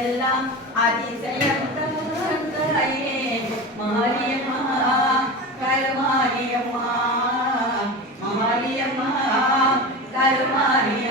எல்லாம் அதிசயத்தையே மாரியம்மா கருமாரியம்மா மாரியம்மா கருமாரியம்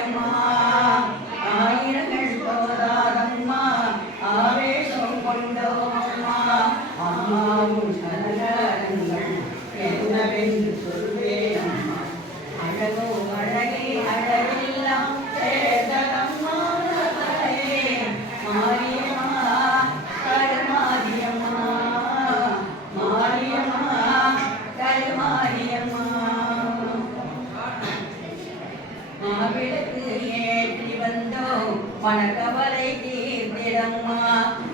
விளக்கு ஏற்றி வந்தோம். மனக்கவலை தீர்த்திடம்மா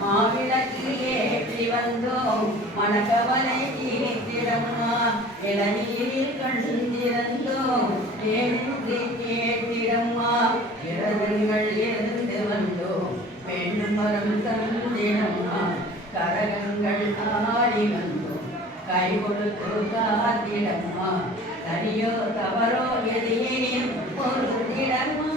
மாவிளக்கு ஏற்றி வந்தோம். மனக்கவலை தீர்த்திடம்மா இளநீரில் கண்டிருந்தோம் ஏற்றி தாய் ஒரு கொடுத்தாதிடமா சரியோ தவறோ எதையும் பொருத்திடமா